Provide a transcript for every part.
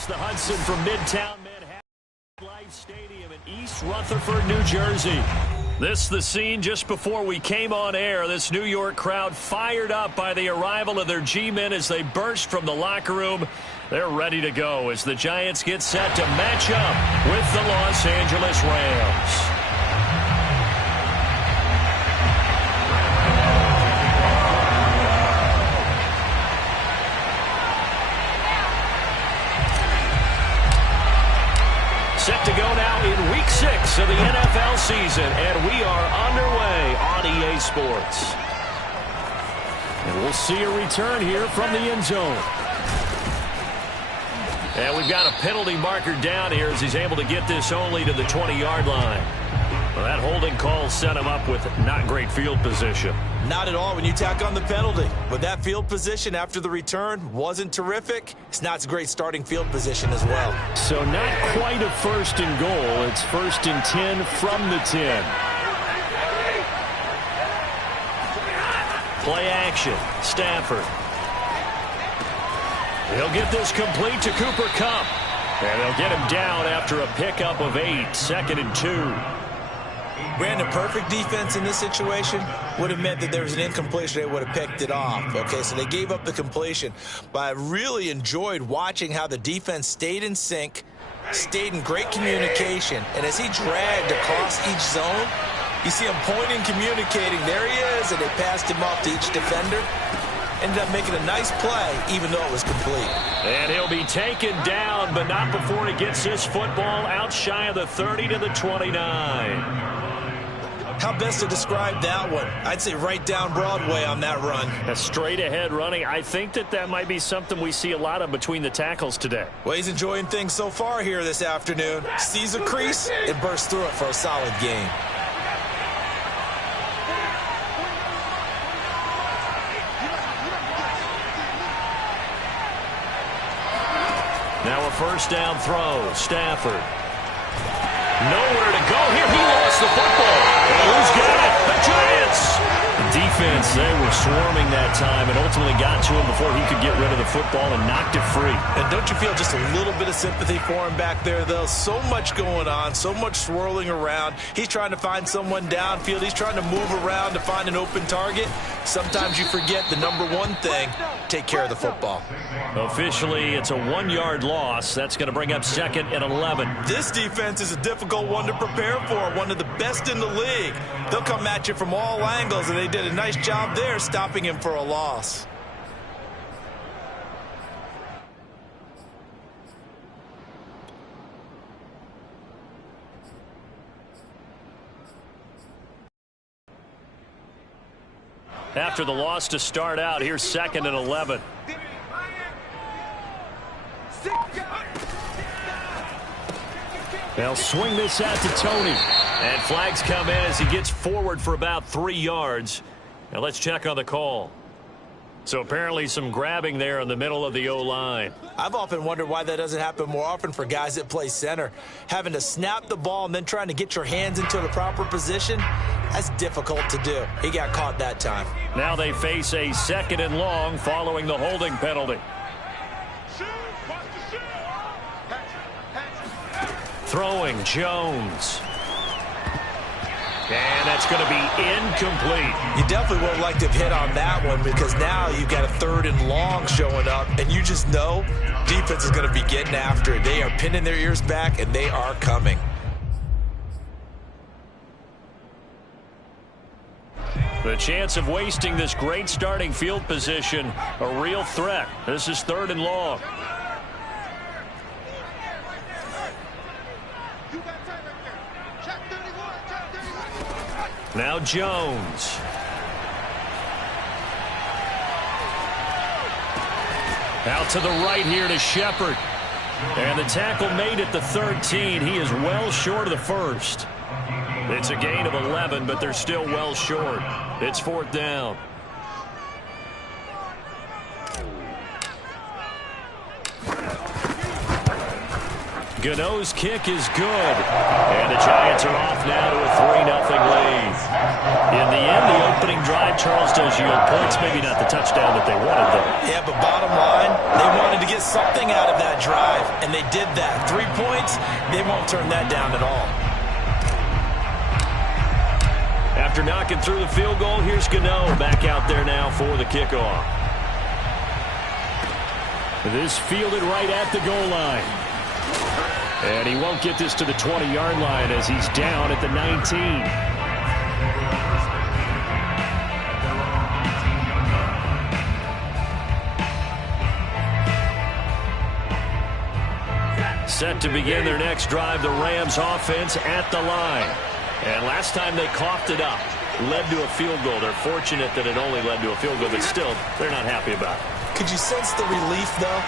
Across the Hudson from Midtown Manhattan Life Stadium in East Rutherford, New Jersey. This the scene just before we came on air. This New York crowd fired up by the arrival of their G-men as they burst from the locker room. They're ready to go as the Giants get set to match up with the Los Angeles Rams. Set to go now in Week 6 of the NFL season, and we are underway on EA Sports. And we'll see a return here from the end zone. And we've got a penalty marker down here as he's able to get this only to the 20-yard line. Well, that holding call set him up with not great field position. Not at all when you tack on the penalty. But that field position after the return wasn't terrific. It's not a great starting field position as well. So not quite a first and goal. It's first and 10 from the 10. Play action. Stafford. He'll get this complete to Cooper Kupp. And they'll get him down after a pickup of 8. 2nd and 2. Brandon, perfect defense in this situation would have meant that there was an incompletion. They would have picked it off. Okay, so they gave up the completion. But I really enjoyed watching how the defense stayed in sync, stayed in great communication. And as he dragged across each zone, you see him pointing, communicating. There he is, and they passed him off to each defender. Ended up making a nice play, even though it was complete. And he'll be taken down, but not before he gets his football out shy of the 30 to the 29. How best to describe that one? I'd say right down Broadway on that run. A straight ahead running. I think that might be something we see a lot of between the tackles today. Well, he's enjoying things so far here this afternoon. Sees a crease and bursts through it for a solid gain. Now a first down throw. Stafford. Nowhere to go here. He lost the football. And who's got it? The Giants. The defense, they were swarming that time and ultimately got to him before he could get rid of the football and knocked it free. And don't you feel just a little bit of sympathy for him back there, though? So much going on, so much swirling around. He's trying to find someone downfield. He's trying to move around to find an open target. Sometimes you forget the number one thing, take care of the football. Officially, it's a 1-yard loss. That's going to bring up 2nd and 11. This defense is a difficult one to prepare for, one of the best in the league. They'll come at you from all angles, and they did a nice job there stopping him for a loss. After the loss to start out, here's 2nd and 11. They'll swing this out to Tony. And flags come in as he gets forward for about 3 yards. Now let's check on the call. So apparently some grabbing there in the middle of the O-line. I've often wondered why that doesn't happen more often for guys that play center. Having to snap the ball and then trying to get your hands into the proper position, that's difficult to do. He got caught that time. Now they face a 2nd and long following the holding penalty. Throwing Jones. And that's going to be incomplete. You definitely would have liked to have hit on that one because now you've got a 3rd and long showing up, and you just know defense is going to be getting after it. They are pinning their ears back, and they are coming. The chance of wasting this great starting field position, a real threat. This is 3rd and long. Now Jones. Out to the right here to Shepard. And the tackle made at the 13. He is well short of the first. It's a gain of 11, but they're still well short. It's 4th down. Gano's kick is good. And the Giants are off now to a 3-0 lead. In the end, the opening drive, Charles, does yield points. Maybe not the touchdown that they wanted, though. Yeah, but bottom line, they wanted to get something out of that drive, and they did that. 3 points, they won't turn that down at all. After knocking through the field goal, here's Gano back out there now for the kickoff. This fielded right at the goal line. And he won't get this to the 20-yard line as he's down at the 19. Set to begin their next drive, the Rams offense at the line. And last time they coughed it up, led to a field goal. They're fortunate that it only led to a field goal, but still, they're not happy about it. Could you sense the relief, though,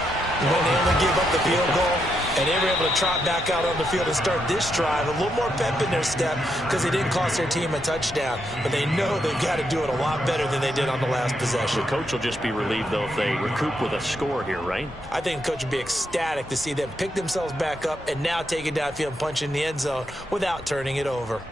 when they only gave up the field goal and they were able to trot back out on the field and start this drive? A little more pep in their step because they didn't cost their team a touchdown, but they know they've got to do it a lot better than they did on the last possession. The coach will just be relieved, though, if they recoup with a score here, right? I think the coach would be ecstatic to see them pick themselves back up and now take it downfield and punch in the end zone without turning it over.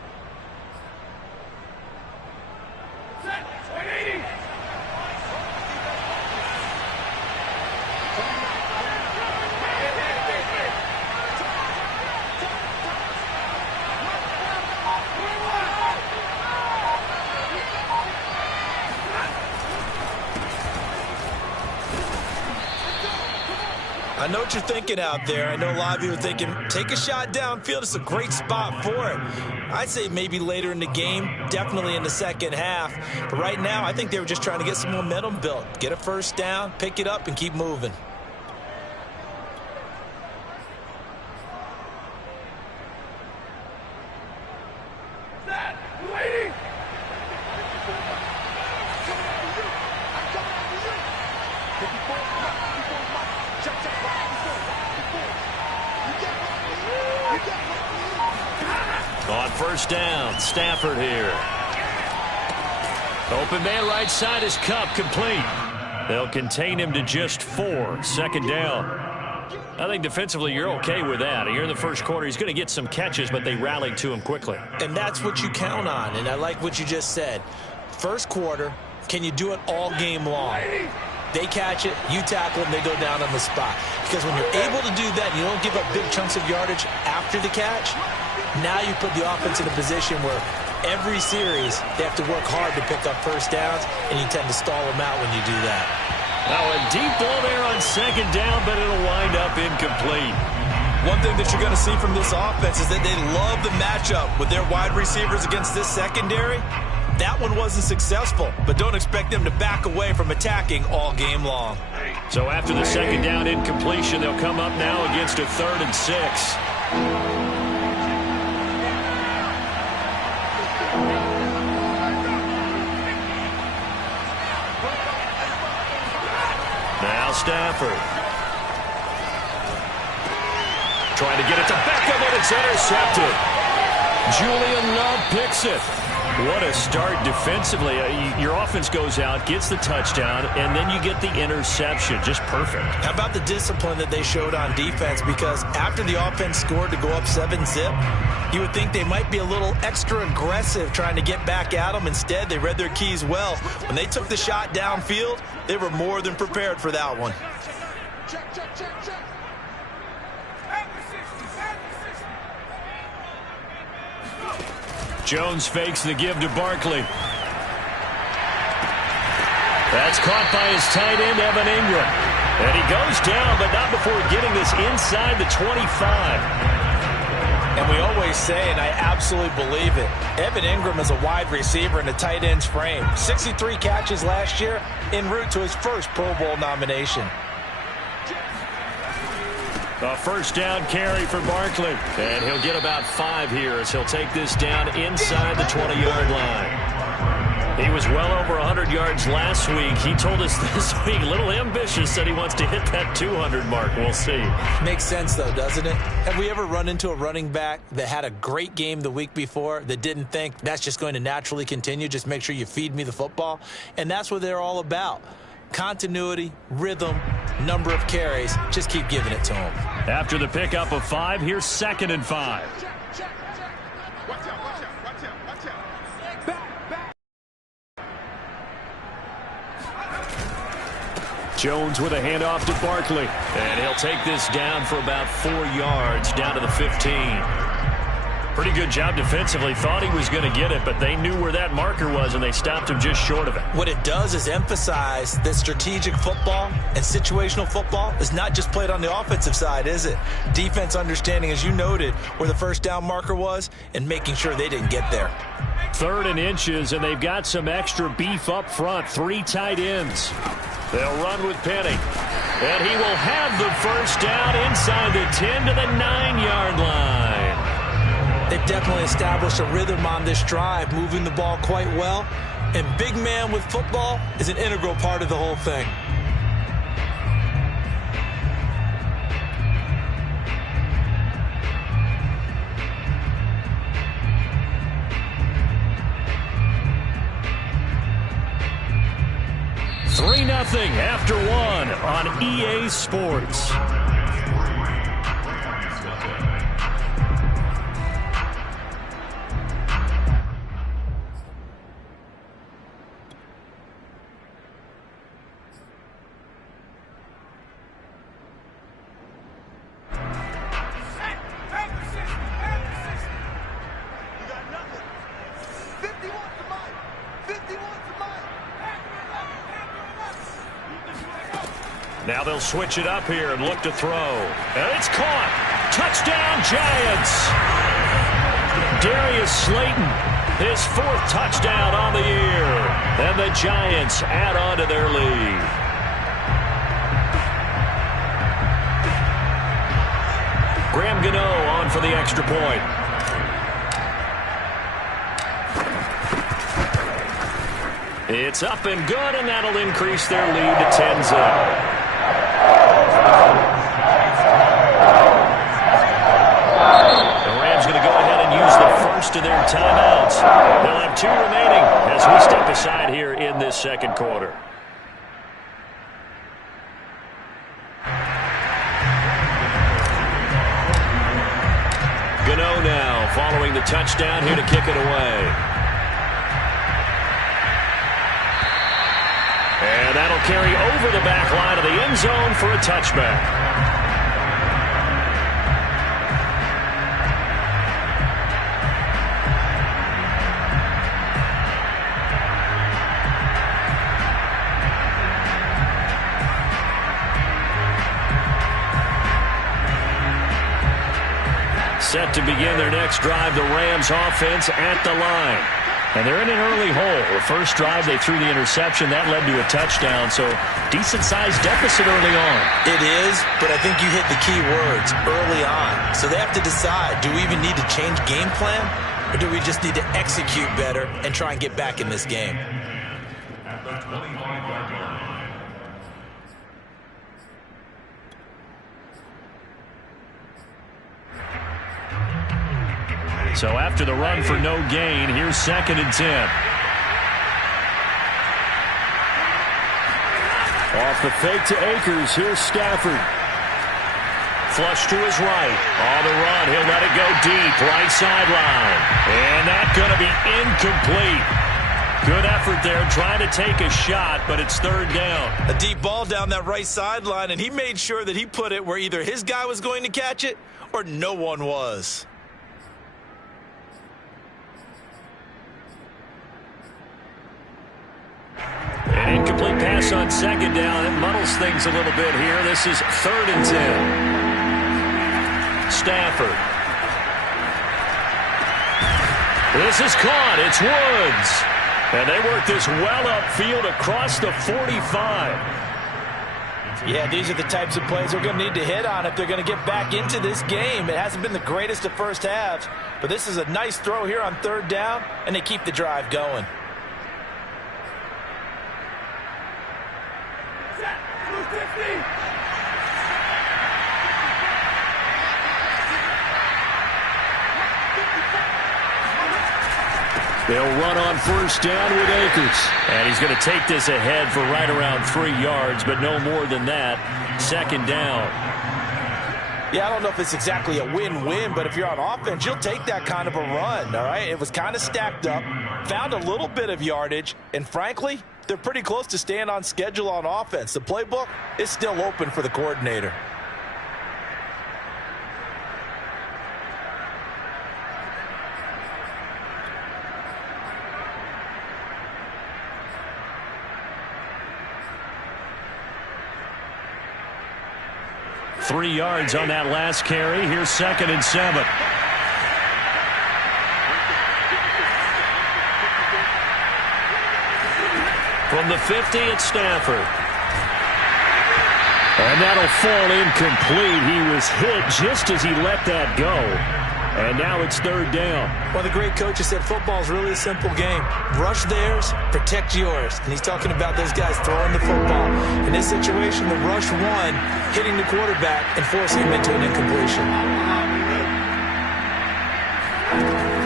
I know what you're thinking out there. I know a lot of you are thinking, take a shot downfield. It's a great spot for it. I'd say maybe later in the game, definitely in the second half. But right now, I think they were just trying to get some momentum built. Get a first down, pick it up, and keep moving. On first down, Stafford here. Open man right side is Kupp, complete. They'll contain him to just 4. Second down. I think defensively you're okay with that. Here in the first quarter, he's going to get some catches, but they rallied to him quickly. And that's what you count on, and I like what you just said. First quarter, can you do it all game long? They catch it, you tackle them, they go down on the spot. Because when you're able to do that, you don't give up big chunks of yardage after the catch. Now you put the offense in a position where every series they have to work hard to pick up first downs, and you tend to stall them out when you do that. Now a deep ball there on second down, but it'll wind up incomplete. One thing that you're going to see from this offense is that they love the matchup with their wide receivers against this secondary. That one wasn't successful, but don't expect them to back away from attacking all game long. So after the second down incompletion, they'll come up now against a 3rd and 6. Now Stafford. Trying to get it to Beckham, and it's intercepted. Julian Love picks it. What a start defensively. Your offense goes out, gets the touchdown, and then you get the interception. Just perfect. How about the discipline that they showed on defense? Because after the offense scored to go up 7-zip, you would think they might be a little extra aggressive trying to get back at them. Instead, they read their keys well. When they took the shot downfield, they were more than prepared for that one. Check. Jones fakes the give to Barkley. That's caught by his tight end, Evan Ingram. And he goes down, but not before getting this inside the 25. And we always say, and I absolutely believe it, Evan Ingram is a wide receiver in a tight end's frame. 63 catches last year, en route to his first Pro Bowl nomination. A first down carry for Barkley. And he'll get about 5 here as he'll take this down inside the 20-yard line. He was well over 100 yards last week. He told us this week, a little ambitious, said he wants to hit that 200 mark. We'll see. Makes sense, though, doesn't it? Have we ever run into a running back that had a great game the week before that didn't think that's just going to naturally continue? Just make sure you feed me the football. And that's what they're all about. Continuity, rhythm, number of carries. Just keep giving it to him. After the pickup of 5, here's 2nd and 5. Jones with a handoff to Barkley. And he'll take this down for about 4 yards, down to the 15. Pretty good job defensively. Thought he was going to get it, but they knew where that marker was, and they stopped him just short of it. What it does is emphasize that strategic football and situational football is not just played on the offensive side, is it? Defense understanding, as you noted, where the first down marker was and making sure they didn't get there. 3rd and inches, and they've got some extra beef up front. 3 tight ends. They'll run with Penny. And he will have the first down inside the 10 to the 9-yard line. They've definitely established a rhythm on this drive, moving the ball quite well. And big man with football is an integral part of the whole thing. Nothing after 1 on EA Sports. Now they'll switch it up here and look to throw. And it's caught. Touchdown, Giants. Darius Slayton, his 4th touchdown on the year. And the Giants add on to their lead. Graham Gano on for the extra point. It's up and good, and that'll increase their lead to 10-0. The Rams going to go ahead and use the first of their timeouts. They'll have 2 remaining as we step aside here in this 2nd quarter. Gano now following the touchdown here to kick it away. And that'll carry over the back line of the end zone for a touchback. Set to begin their next drive, the Rams offense at the line. And they're in an early hole. The first drive, they threw the interception. That led to a touchdown, so decent-sized deficit early on. It is, but I think you hit the key words, early on. So they have to decide, do we even need to change game plan, or do we just need to execute better and try and get back in this game? So after the run for no gain, here's 2nd and 10. Off the fake to Akers, here's Stafford. Flush to his right. On the run, he'll let it go deep, right sideline. And that's going to be incomplete. Good effort there, trying to take a shot, but it's 3rd down. A deep ball down that right sideline, and he made sure that he put it where either his guy was going to catch it or no one was. An incomplete pass on 2nd down. It muddles things a little bit here. This is 3rd and 10. Stafford. This is caught. It's Woods. And they work this well upfield across the 45. Yeah, these are the types of plays they're going to need to hit on if they're going to get back into this game. It hasn't been the greatest of first halves, but this is a nice throw here on 3rd down, and they keep the drive going. They'll run on first down with Akers. And he's going to take this ahead for right around 3 yards, but no more than that. Second down. Yeah, I don't know if it's exactly a win-win, but if you're on offense, you'll take that kind of a run, all right? It was kind of stacked up, found a little bit of yardage, and frankly, they're pretty close to staying on schedule on offense. The playbook is still open for the coordinator. Three yards on that last carry. Here's 2nd and 7. From the 50, it's Stafford. And that'll fall incomplete. He was hit just as he let that go. And now it's 3rd down. Well, the great coach has said football is really a simple game. Rush theirs, protect yours. And he's talking about those guys throwing the football. In this situation, the rush one, hitting the quarterback and forcing him into an incompletion.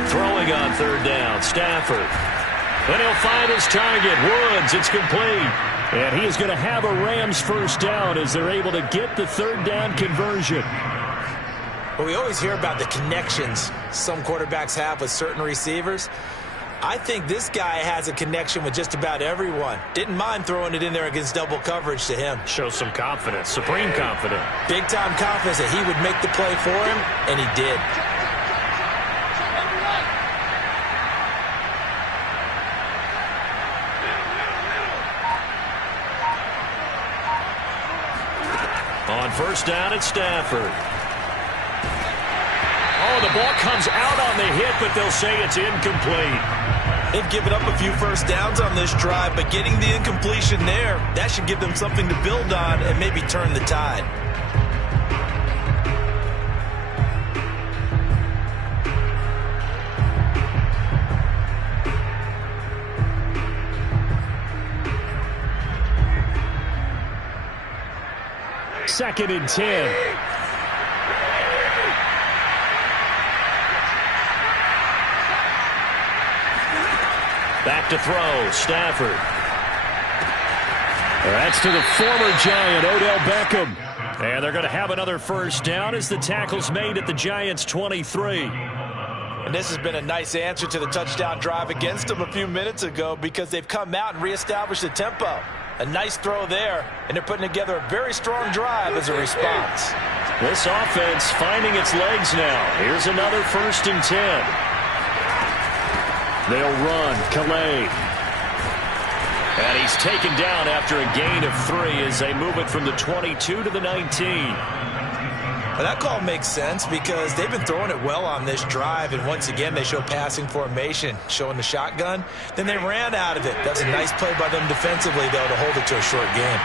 Throwing on 3rd down, Stafford. And he'll find his target, Woods. It's complete. And he is going to have a Rams first down as they're able to get the 3rd down conversion. But we always hear about the connections some quarterbacks have with certain receivers. I think this guy has a connection with just about everyone. Didn't mind throwing it in there against double coverage to him. Shows some confidence, supreme confidence. Big-time confidence that he would make the play for him, and he did. On first down, it's Stafford. Oh, the ball comes out on the hit, but they'll say it's incomplete. They've given up a few first downs on this drive, but getting the incompletion there, that should give them something to build on and maybe turn the tide. Second and 10. Back to throw, Stafford. That's to the former Giant, Odell Beckham. And they're going to have another first down as the tackle's made at the Giants' 23. And this has been a nice answer to the touchdown drive against them a few minutes ago because they've come out and reestablished the tempo. A nice throw there, and they're putting together a very strong drive as a response. This offense finding its legs now. Here's another 1st and 10. They'll run, Calais. And he's taken down after a gain of 3 as they move it from the 22 to the 19. Well, that call makes sense because they've been throwing it well on this drive, and once again they show passing formation, showing the shotgun. Then they ran out of it. That's a nice play by them defensively, though, to hold it to a short game.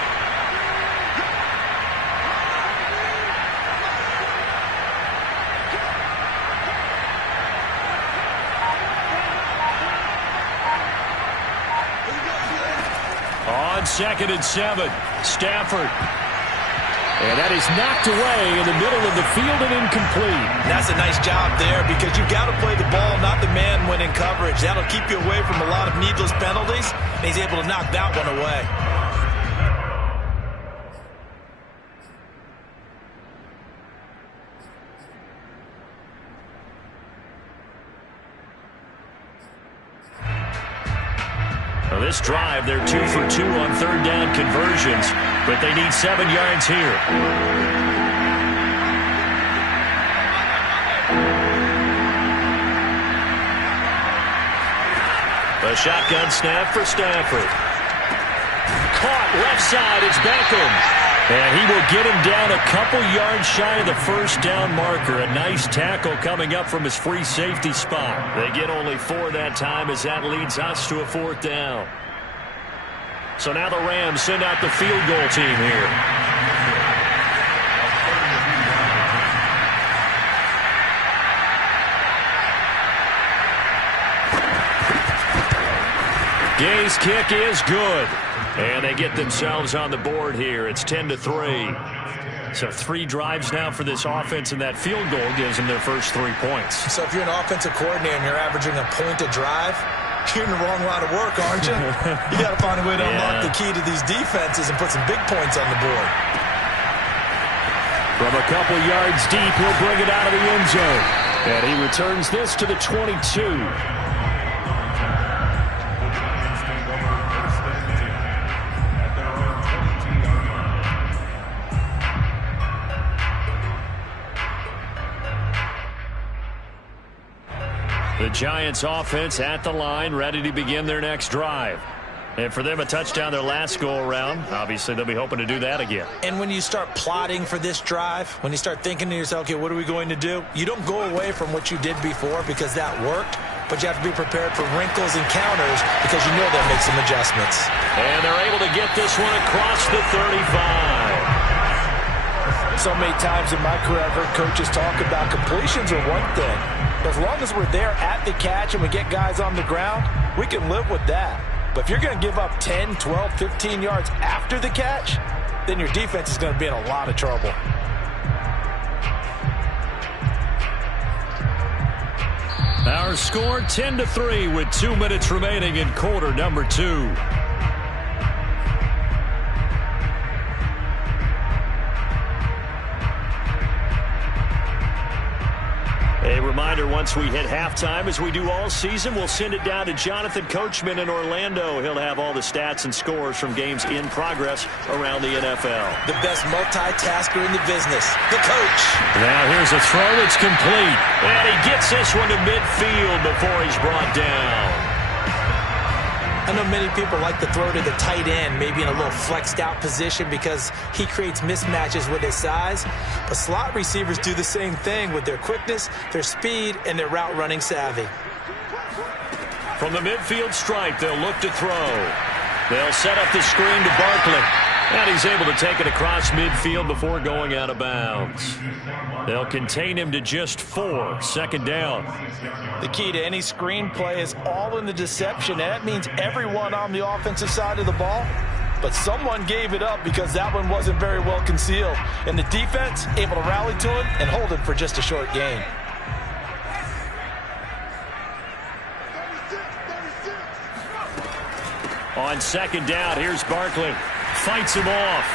On 2nd and 7, Stafford. And that is knocked away in the middle of the field and incomplete. That's a nice job there because you've got to play the ball, not the man when in coverage. That'll keep you away from a lot of needless penalties, and he's able to knock that one away. Well, this drive, they're 2 for 2 on 3rd down conversions, but they need 7 yards here. A shotgun snap for Stafford. Caught left side, it's Beckham. And he will get him down a couple yards shy of the first down marker. A nice tackle coming up from his free safety spot. They get only 4 that time as that leads us to a 4th down. So now the Rams send out the field goal team here. Gay's kick is good. And they get themselves on the board here. It's 10-3. So 3 drives now for this offense, and that field goal gives them their first 3 points. So if you're an offensive coordinator and you're averaging a point a drive, You're in the wrong line of work, aren't you? You got to find a way to unlock the key to these defenses and put some big points on the board. From a couple yards deep, he'll bring it out of the end zone. And he returns this to the 22. The Giants offense at the line, ready to begin their next drive. And for them, a touchdown their last go-around. Obviously, they'll be hoping to do that again. And when you start plotting for this drive, when you start thinking to yourself, okay, what are we going to do? You don't go away from what you did before because that worked, but you have to be prepared for wrinkles and counters because you know they'll make some adjustments. And they're able to get this one across the 35. So many times in my career, I've heard coaches talk about completions are one thing. As long as we're there at the catch and we get guys on the ground, we can live with that. But if you're going to give up 10, 12, 15 yards after the catch, then your defense is going to be in a lot of trouble. Our score 10-3 with 2 minutes remaining in quarter number 2. A reminder, once we hit halftime, as we do all season, we'll send it down to Jonathan Coachman in Orlando. He'll have all the stats and scores from games in progress around the NFL. The best multitasker in the business, the coach. Now here's a throw that's complete. And he gets this one to midfield before he's brought down. I know many people like to throw to the tight end, maybe in a little flexed out position because he creates mismatches with his size. But slot receivers do the same thing with their quickness, their speed, and their route running savvy. From the midfield stripe, they'll look to throw. They'll set up the screen to Barkley. And he's able to take it across midfield before going out of bounds. They'll contain him to just 4, second down. The key to any screen play is all in the deception, and that means everyone on the offensive side of the ball. But someone gave it up because that one wasn't very well concealed. And the defense able to rally to him and hold him for just a short gain. On second down, here's Barkley. Fights him off.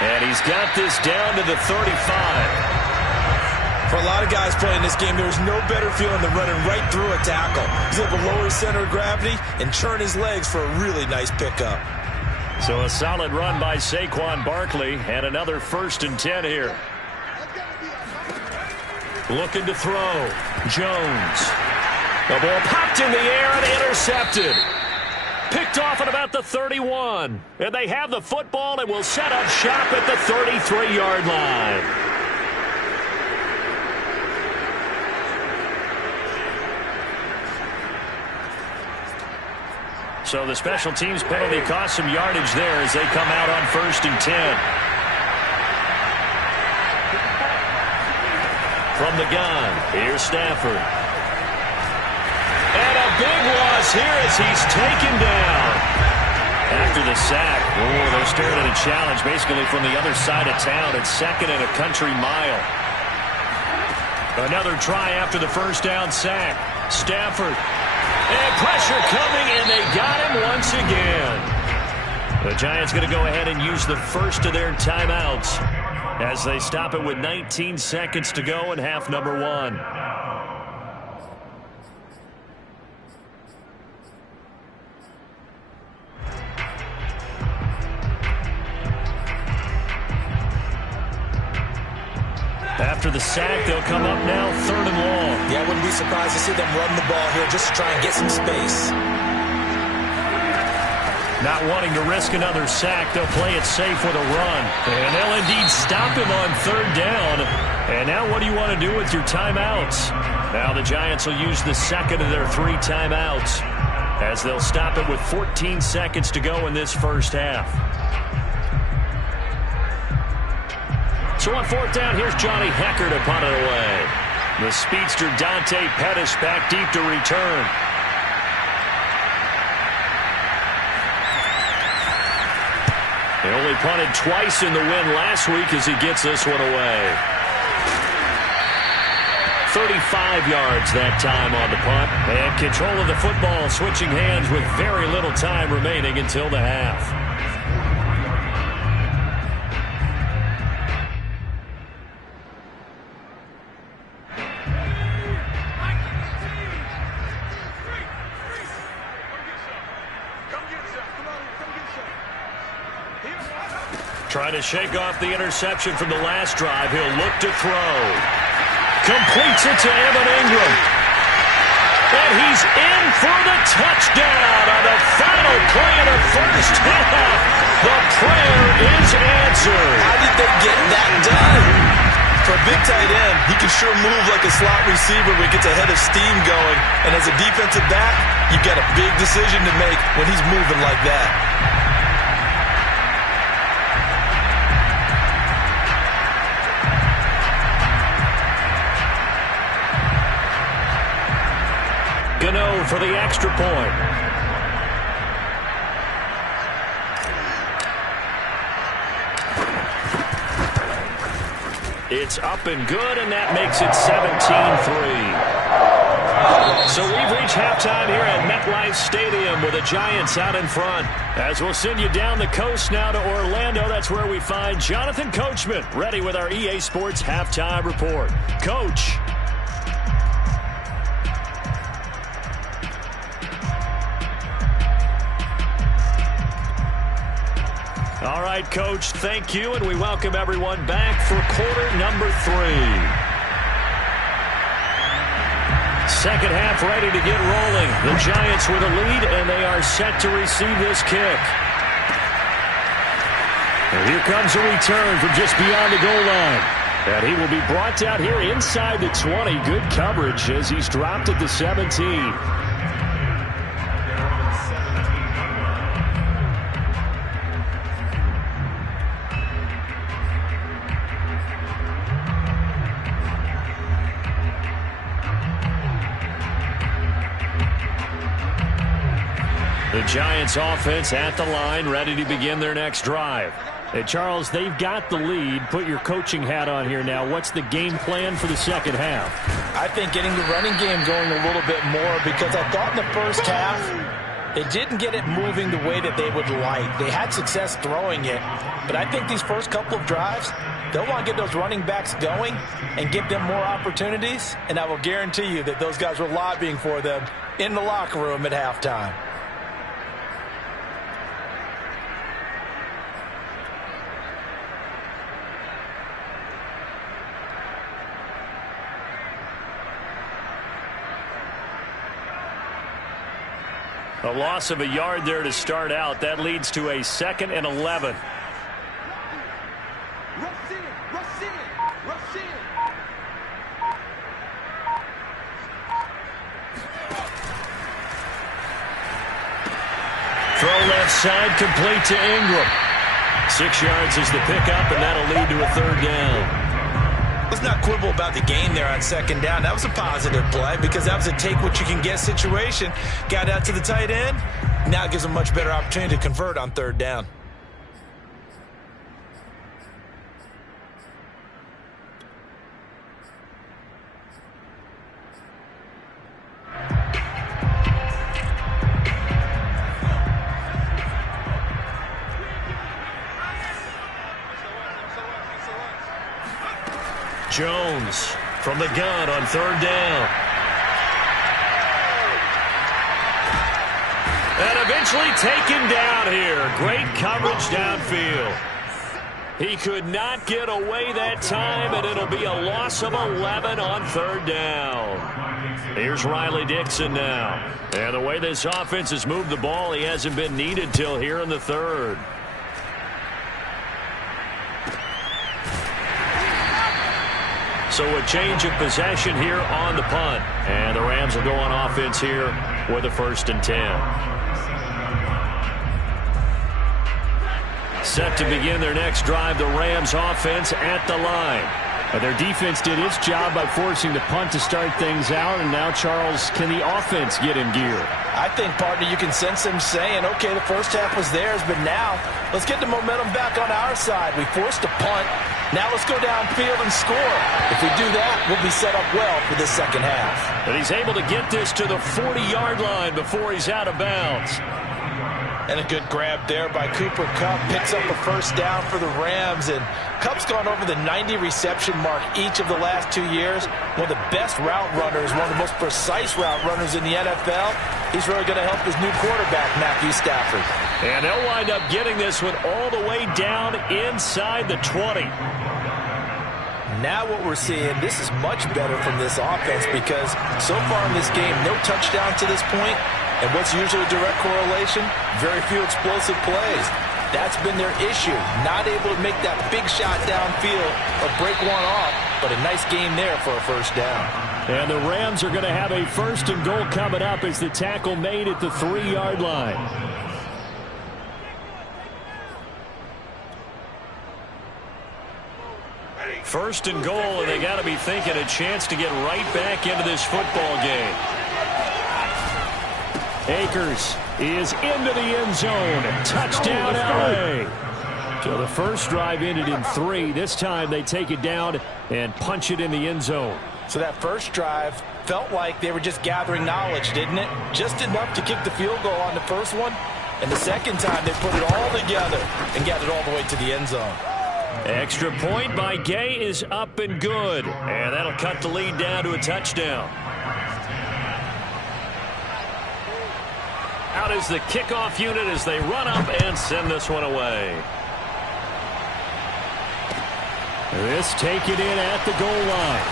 And he's got this down to the 35. For a lot of guys playing this game, there's no better feeling than running right through a tackle. He's able to lower his center of gravity and churn his legs for a really nice pickup. So a solid run by Saquon Barkley and another 1st and 10 here. Looking to throw. Jones. The ball popped in the air and intercepted. Picked off at about the 31. And they have the football and will set up shop at the 33-yard line. So the special teams penalty cost some yardage there as they come out on 1st and 10. From the gun, here's Stafford. And a big loss here as he's taken down. After the sack, they're staring at a challenge basically from the other side of town. It's 2nd and a country mile. Another try after the first down sack. Stafford. And pressure coming, and they got him once again. The Giants going to go ahead and use the first of their timeouts as they stop it with 19 seconds to go in half number 1. After the sack, they'll come up now 3rd and long. Yeah, I wouldn't be surprised to see them run the ball here just to try and get some space. Not wanting to risk another sack, they'll play it safe with a run. And they'll indeed stop him on 3rd down. And now what do you want to do with your timeouts? Now the Giants will use the second of their 3 timeouts as they'll stop it with 14 seconds to go in this first half. So on 4th down, here's Johnny Hekker to punt it away. The speedster Dante Pettis back deep to return. He only punted twice in the win last week as he gets this one away. 35 yards that time on the punt. And control of the football switching hands with very little time remaining until the half. Trying to shake off the interception from the last drive. He'll look to throw. Completes it to Evan Ingram. And he's in for the touchdown on the final play of the first half. The prayer is answered. How did they get that done? For a big tight end, he can sure move like a slot receiver when he gets a head of steam going. And as a defensive back, you've got a big decision to make when he's moving like that. Gano for the extra point. It's up and good, and that makes it 17-3. So we've reached halftime here at MetLife Stadium with the Giants out in front. As we'll send you down the coast now to Orlando, that's where we find Jonathan Coachman ready with our EA Sports Halftime Report. Coach. All right, Coach, thank you, and we welcome everyone back for quarter number 3. Second half ready to get rolling. The Giants with a lead, and they are set to receive this kick. And here comes a return from just beyond the goal line. And he will be brought down here inside the 20. Good coverage as he's dropped at the 17. The Giants offense at the line, ready to begin their next drive. Hey, Charles, they've got the lead. Put your coaching hat on here now. What's the game plan for the second half? I think getting the running game going a little bit more, because I thought in the first half they didn't get it moving the way that they would like. They had success throwing it, but I think these first couple of drives, they'll want to get those running backs going and give them more opportunities, and I will guarantee you that those guys were lobbying for them in the locker room at halftime. A loss of a yard there to start out. That leads to a 2nd and 11. Throw left side, complete to Ingram. 6 yards is the pickup, and that'll lead to a 3rd down. Let's not quibble about the gain there on 2nd down. That was a positive play because that was a take-what-you-can-get situation. Got out to the tight end. Now it gives them a much better opportunity to convert on 3rd down. Jones from the gun on 3rd down. And eventually taken down here. Great coverage downfield. He could not get away that time, and it'll be a loss of 11 on 3rd down. Here's Riley Dixon now. And the way this offense has moved the ball, he hasn't been needed till here in the 3rd. So a change of possession here on the punt. And the Rams will go on offense here with a 1st and 10. Set to begin their next drive, the Rams offense at the line. Their defense did its job by forcing the punt to start things out. And now, Charles, can the offense get in gear? I think, partner, you can sense them saying, okay, the first half was theirs, but now let's get the momentum back on our side. We forced a punt. Now let's go downfield and score. If we do that, we'll be set up well for this second half. But he's able to get this to the 40-yard line before he's out of bounds. And a good grab there by Cooper Kupp. Picks up a first down for the Rams. And Kupp's gone over the 90 reception mark each of the last 2 years. One of the best route runners, one of the most precise route runners in the NFL. He's really going to help his new quarterback, Matthew Stafford. And they'll wind up getting this one all the way down inside the 20. Now what we're seeing, this is much better from this offense because so far in this game, no touchdown to this point. And what's usually a direct correlation? Very few explosive plays. That's been their issue. Not able to make that big shot downfield or break one off, but a nice game there for a first down. And the Rams are going to have a first and goal coming up as the tackle made at the 3-yard line. First and goal, and they got to be thinking a chance to get right back into this football game. Akers is into the end zone. Touchdown, LA. So the first drive ended in 3. This time they take it down and punch it in the end zone. So that first drive felt like they were just gathering knowledge, didn't it? Just enough to kick the field goal on the first one. And the second time they put it all together and got it all the way to the end zone. Extra point by Gay is up and good. And that'll cut the lead down to a touchdown. Out is the kickoff unit as they run up and send this one away. This taken in at the goal line.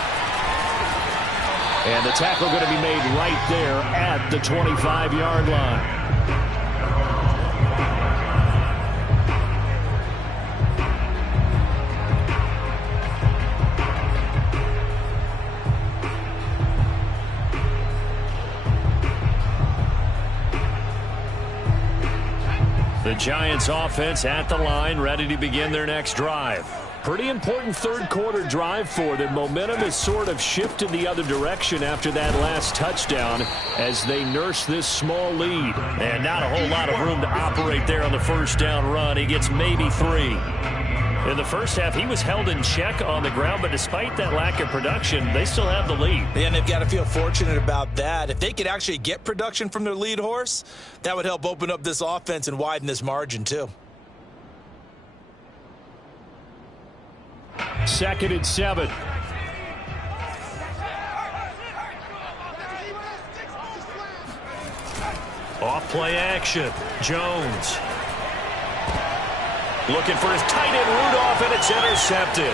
And the tackle going to be made right there at the 25-yard line. The Giants offense at the line, ready to begin their next drive. Pretty important third quarter drive for them. Momentum has sort of shifted the other direction after that last touchdown as they nurse this small lead. And not a whole lot of room to operate there on the first down run. He gets maybe 3. In the first half, he was held in check on the ground, but despite that lack of production, they still have the lead. And they've got to feel fortunate about that. If they could actually get production from their lead horse, that would help open up this offense and widen this margin too. 2nd and 7. Off play action. Jones. Looking for his tight end Rudolph, and it's intercepted.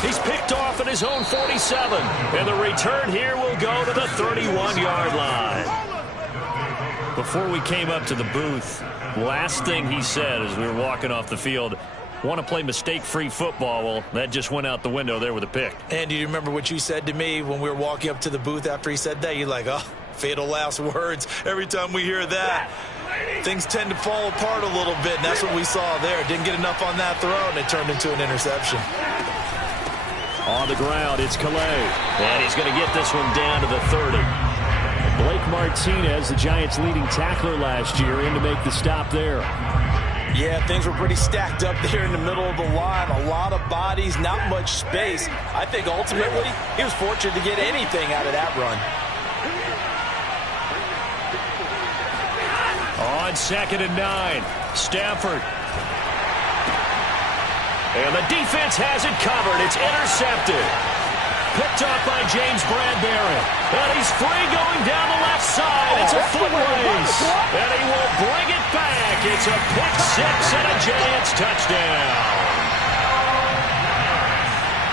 He's picked off at his own 47. And the return here will go to the 31-yard line. Before we came up to the booth, last thing he said as we were walking off the field, want to play mistake-free football. Well, that just went out the window there with a pick. And do you remember what you said to me when we were walking up to the booth after he said that? You're like, oh, fatal last words. Every time we hear that, things tend to fall apart a little bit, and that's what we saw there. Didn't get enough on that throw, and it turned into an interception. On the ground, it's Calais. And he's going to get this one down to the 30. Blake Martinez, the Giants' leading tackler last year, in to make the stop there. Yeah, things were pretty stacked up there in the middle of the line. A lot of bodies, not much space. I think ultimately he was fortunate to get anything out of that run. On 2nd and 9, Stafford. And the defense has it covered. It's intercepted. Picked up by James Bradbury. And he's free going down the left side. It's a foot race. And he will bring it back. It's a pick 6 and a Giants touchdown.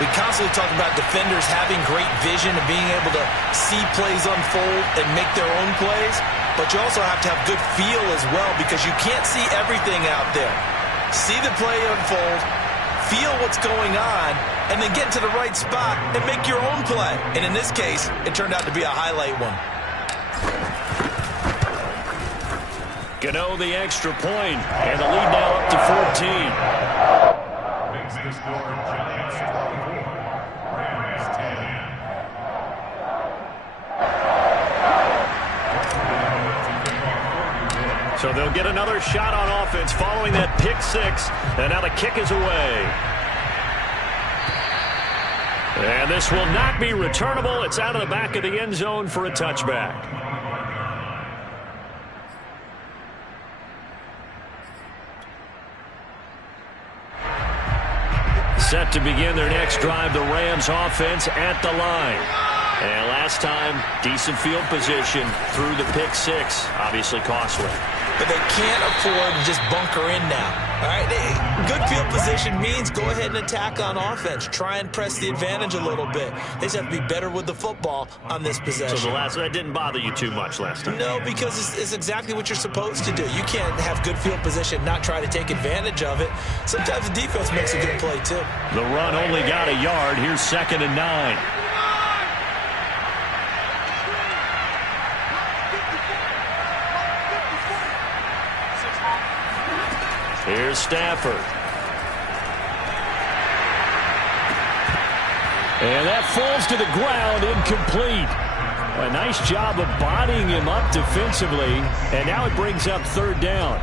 We constantly talk about defenders having great vision and being able to see plays unfold and make their own plays. But you also have to have good feel as well because you can't see everything out there. See the play unfold, feel what's going on, and then get to the right spot and make your own play. And in this case, it turned out to be a highlight one. Gano the extra point, and the lead now up to 14. Makes the score Giants 24, Rams 10. So they'll get another shot on offense following that pick 6, and now the kick is away. And this will not be returnable. It's out of the back of the end zone for a touchback. Set to begin their next drive, the Rams offense at the line. And last time, decent field position through the pick six. Obviously costly. But they can't afford to just bunker in now. All right, good field position means go ahead and attack on offense. Try and press the advantage a little bit. They just have to be better with the football on this possession. So that didn't bother you too much last time? No, because it's exactly what you're supposed to do. You can't have good field position, not try to take advantage of it. Sometimes the defense makes a good play, too. The run only got a yard. Here's 2nd and 9. Here's Stafford. And that falls to the ground, incomplete. A nice job of bodying him up defensively, and now it brings up 3rd down.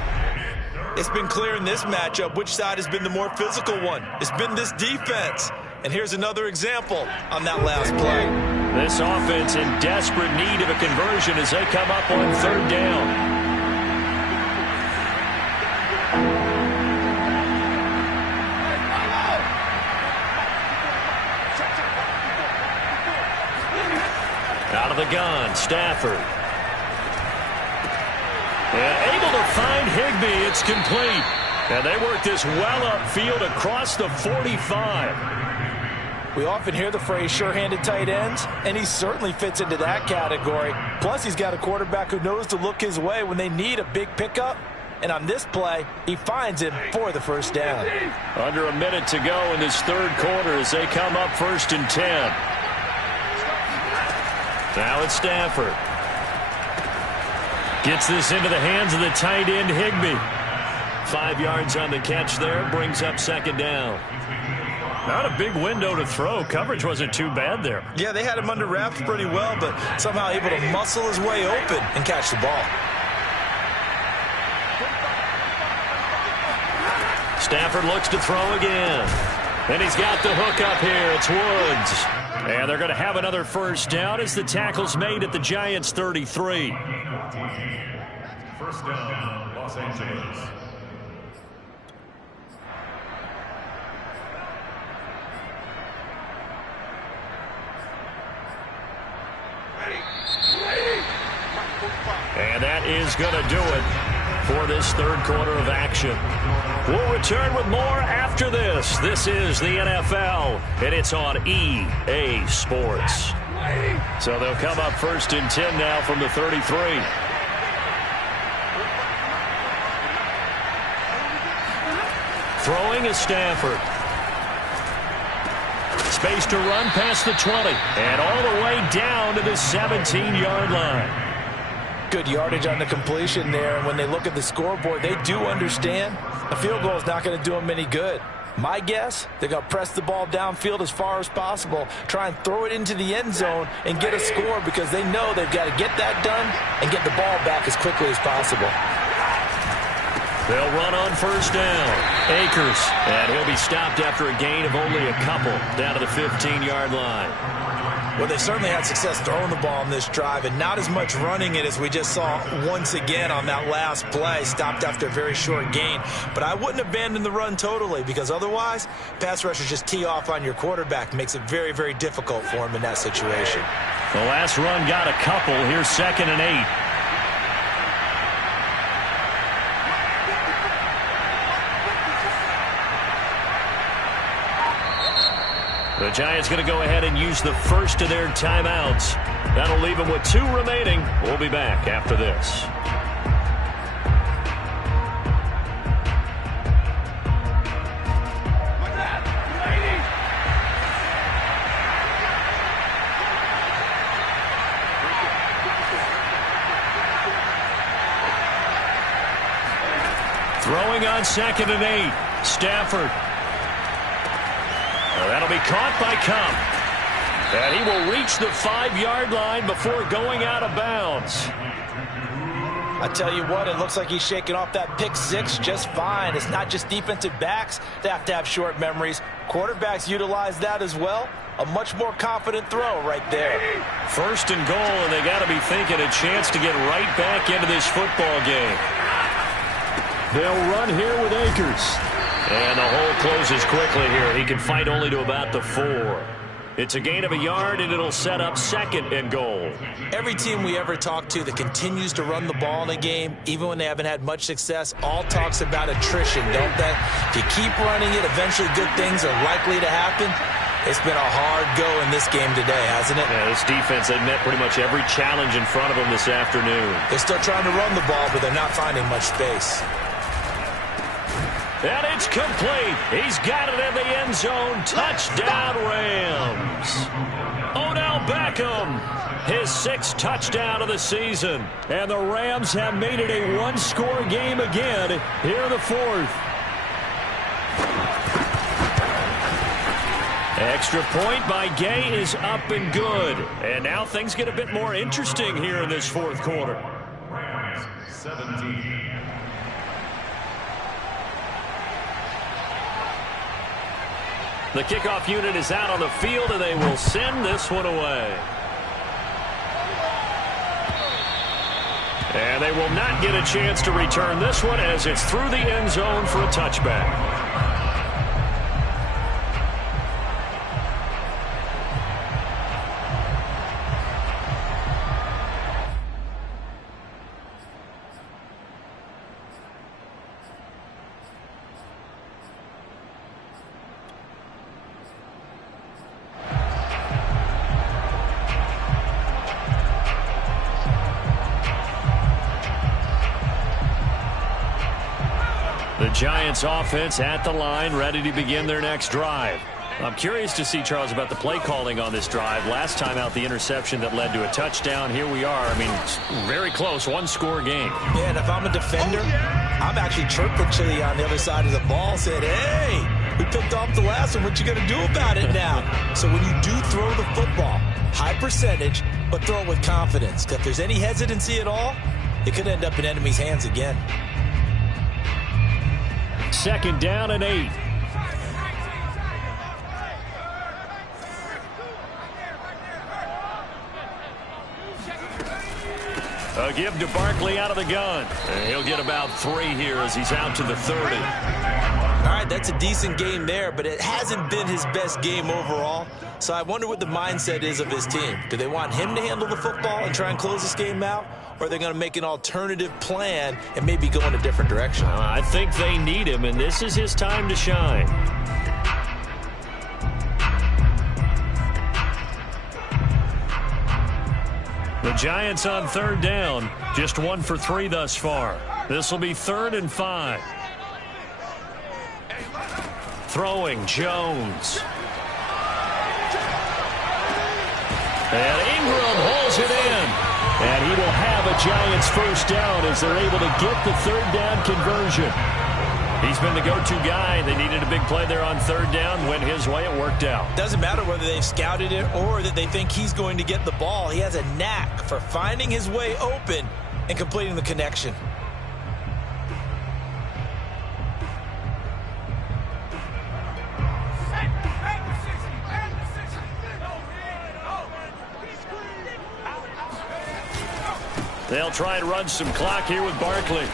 It's been clear in this matchup which side has been the more physical one. It's been this defense. And here's another example on that last play. This offense in desperate need of a conversion as they come up on 3rd down. Out of the gun, Stafford. And able to find Higbee. It's complete. And they work this well upfield across the 45. We often hear the phrase sure-handed tight ends, and he certainly fits into that category. Plus, he's got a quarterback who knows to look his way when they need a big pickup. And on this play, he finds him for the 1st down. Under a minute to go in this 3rd quarter as they come up 1st and 10. Now it's Stafford. Gets this into the hands of the tight end, Higbee. 5 yards on the catch there. Brings up 2nd down. Not a big window to throw. Coverage wasn't too bad there. Yeah, they had him under wraps pretty well, but somehow able to muscle his way open and catch the ball. Stafford looks to throw again. And he's got the hook up here. It's Woods. And they're going to have another 1st down as the tackle's made at the Giants' 33. 1st down, Los Angeles. And that is going to do it for this 3rd quarter of action. We'll return with more after this. This is the NFL, and it's on EA Sports. So they'll come up 1st and 10 now from the 33. Throwing is Stafford. Space to run past the 20, and all the way down to the 17-yard line. Good yardage on the completion there, and when they look at the scoreboard, they do understand a field goal is not going to do them any good. My guess, they're going to press the ball downfield as far as possible, try and throw it into the end zone and get a score because they know they've got to get that done and get the ball back as quickly as possible. They'll run on 1st down. Akers, and he'll be stopped after a gain of only a couple down to the 15-yard line. Well, they certainly had success throwing the ball on this drive and not as much running it as we just saw once again on that last play. Stopped after a very short gain. But I wouldn't abandon the run totally because otherwise, pass rushers just tee off on your quarterback. Makes it very, very difficult for him in that situation. The last run got a couple. Here's 2nd and 8. The Giants going to go ahead and use the first of their timeouts. That'll leave them with 2 remaining. We'll be back after this. Throwing on 2nd and 8. Stafford. That'll be caught by Kupp. And he will reach the 5-yard line before going out of bounds. I tell you what, it looks like he's shaking off that pick six just fine. It's not just defensive backs that have to have short memories. Quarterbacks utilize that as well. A much more confident throw right there. First and goal, and they got to be thinking a chance to get right back into this football game. They'll run here with Akers. And the hole closes quickly here. He can fight only to about the 4. It's a gain of a yard, and it'll set up second and goal. Every team we ever talk to that continues to run the ball in a game, even when they haven't had much success, all talks about attrition, don't they? If you keep running it, eventually good things are likely to happen. It's been a hard go in this game today, hasn't it? Yeah, this defense, they've met pretty much every challenge in front of them this afternoon. They're still trying to run the ball, but they're not finding much space. And it's complete. He's got it in the end zone. Touchdown, Rams. Odell Beckham, his 6th touchdown of the season. And the Rams have made it a one-score game again here in the 4th. Extra point by Gay is up and good. And now things get a bit more interesting here in this 4th quarter. Rams 17. The kickoff unit is out on the field, and they will send this one away. And they will not get a chance to return this one as it's through the end zone for a touchback. The Giants offense at the line, ready to begin their next drive. I'm curious to see, Charles, about the play calling on this drive. Last time out, the interception that led to a touchdown. Here we are. I mean, very close, one-score game. Yeah, and if I'm a defender, I'm actually chirping Chili on the other side of the ball, said, hey, we picked off the last one. What you going to do about it now? So when you do throw the football, high percentage, but throw it with confidence. Because if there's any hesitancy at all, it could end up in enemy's hands again. 2nd down and 8. A give to Barkley out of the gun. And he'll get about 3 here as he's out to the 30. All right, that's a decent game there, but it hasn't been his best game overall. So I wonder what the mindset is of his team. Do they want him to handle the football and try and close this game out? Or are they going to make an alternative plan and maybe go in a different direction? I think they need him, and this is his time to shine. The Giants on 3rd down, just 1 for 3 thus far. This will be 3rd and 5. Throwing, Jones. And Ingram holds it in. And he will have a Giants 1st down as they're able to get the 3rd down conversion. He's been the go-to guy. They needed a big play there on 3rd down. Went his way. It worked out. Doesn't matter whether they've scouted it or that they think he's going to get the ball. He has a knack for finding his way open and completing the connection. They'll try and run some clock here with Barkley.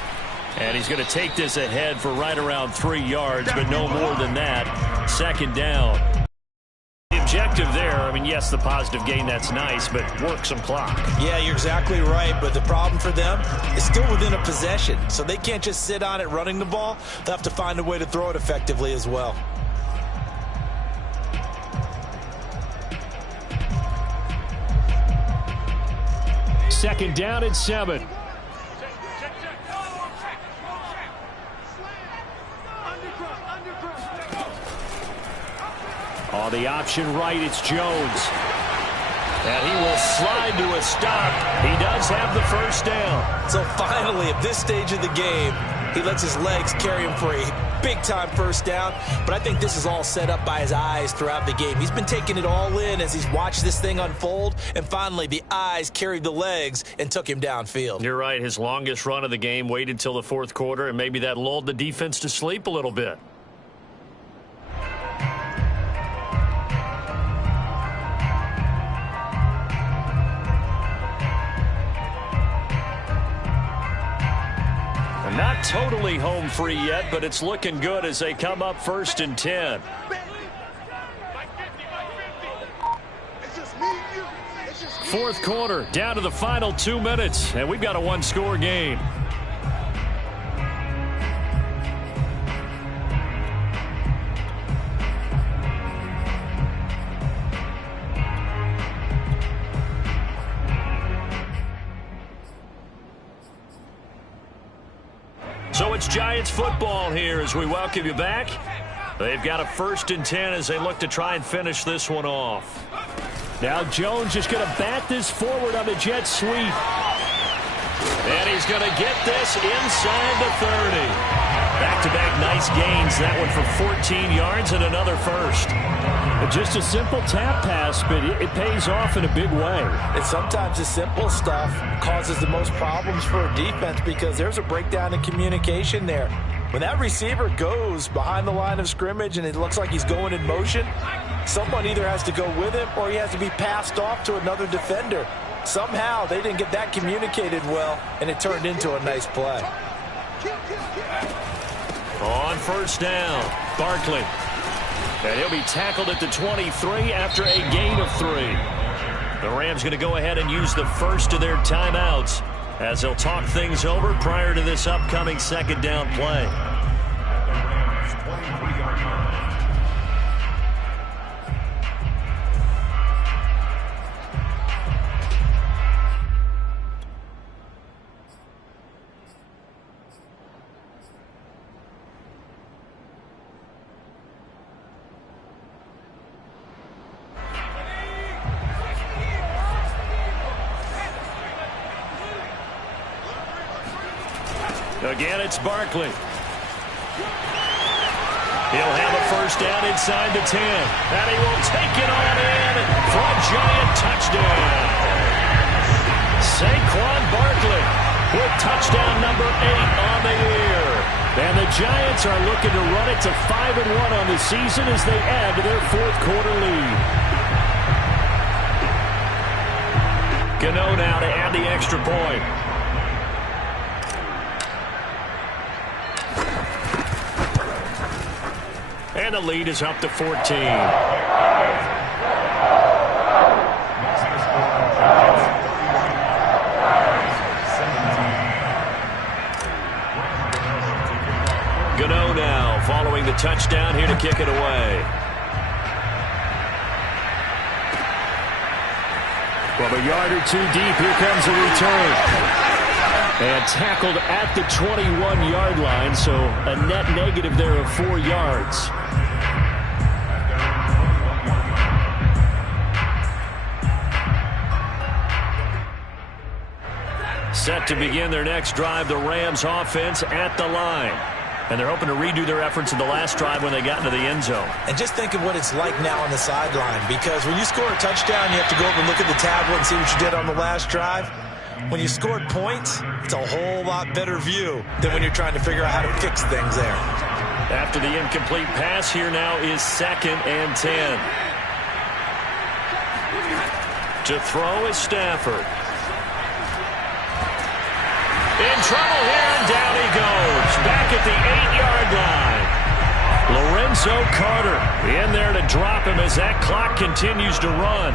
And he's going to take this ahead for right around 3 yards, but no more than that. 2nd down. The objective there, I mean, yes, the positive gain, that's nice, but work some clock. Yeah, you're exactly right, but the problem for them is still within a possession. So they can't just sit on it running the ball. They'll have to find a way to throw it effectively as well. Second down and 7. On the option right, it's Jones. And he will slide to a stop. He does have the 1st down. So finally, at this stage of the game, he lets his legs carry him for a big-time 1st down. But I think this is all set up by his eyes throughout the game. He's been taking it all in as he's watched this thing unfold. And finally, the eyes carried the legs and took him downfield. You're right. His longest run of the game waited till the 4th quarter, and maybe that lulled the defense to sleep a little bit. not totally home free yet, but it's looking good as they come up 1st and 10. Fourth quarter, down to the final 2 minutes, and we've got a one-score game. So it's Giants football here as we welcome you back. They've got a 1st and 10 as they look to try and finish this one off. Now Jones is going to bat this forward on the jet sweep. And he's going to get this inside the 30. Back-to-back nice gains. That one for 14 yards and another first. Just a simple tap pass, but it pays off in a big way. And sometimes the simple stuff causes the most problems for a defense because there's a breakdown in communication there. When that receiver goes behind the line of scrimmage and it looks like he's going in motion, someone either has to go with him or he has to be passed off to another defender. Somehow they didn't get that communicated well, and it turned into a nice play. On 1st down, Barkley. And he'll be tackled at the 23 after a gain of 3. The Rams going to go ahead and use the first of their timeouts as they'll talk things over prior to this upcoming 2nd down play. Again, it's Barkley. He'll have a 1st down inside the 10. And he will take it on in for a Giant touchdown. Saquon Barkley with touchdown number 8 on the year. And the Giants are looking to run it to 5-1 on the season as they add to their 4th quarter lead. Gano now to add the extra point. And the lead is up to 14. Gano now following the touchdown here to kick it away. From a yard or 2 deep, here comes a return. And tackled at the 21-yard line, so a net negative there of 4 yards. Set to begin their next drive, the Rams offense at the line. And they're hoping to redo their efforts in the last drive when they got into the end zone. And just think of what it's like now on the sideline, because when you score a touchdown, you have to go over and look at the tablet and see what you did on the last drive. When you scored points, it's a whole lot better view than when you're trying to figure out how to fix things there. After the incomplete pass, here now is 2nd and 10. To throw is Stafford. In trouble here, and down he goes. Back at the 8-yard line. Lorenzo Carter in there to drop him as that clock continues to run.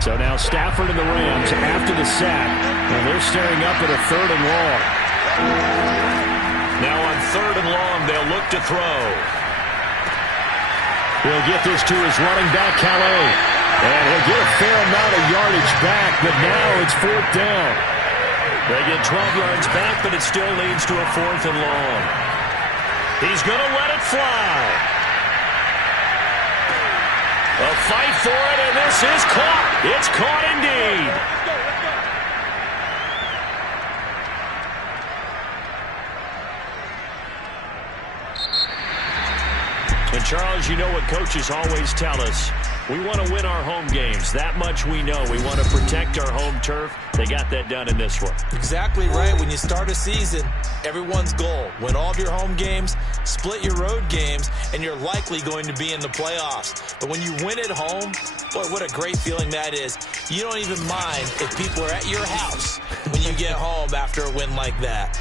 So now Stafford and the Rams after the sack, and they're staring up at a 3rd and long. Now on 3rd and long, they'll look to throw. He'll get this to his running back, Calais. And he'll get a fair amount of yardage back, but now it's 4th down. They get 12 yards back, but it still leads to a 4th and long. He's going to let it fly. A fight for it, and this is caught. It's caught indeed. And Charles, you know what coaches always tell us. We want to win our home games. That much we know. We want to protect our home turf. They got that done in this one. Exactly right. When you start a season, everyone's goal, win all of your home games, split your road games, and you're likely going to be in the playoffs. But when you win at home, Boy, what a great feeling that is. You don't even mind if people are at your house when you get home after a win like that.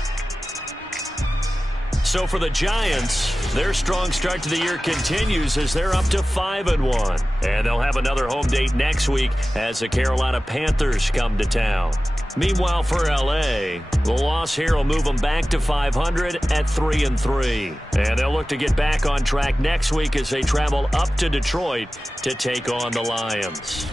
So for the Giants, their strong start to the year continues as they're up to 5-1. And they'll have another home date next week as the Carolina Panthers come to town. Meanwhile, for L.A., the loss here will move them back to 500 at 3-3. And they'll look to get back on track next week as they travel up to Detroit to take on the Lions.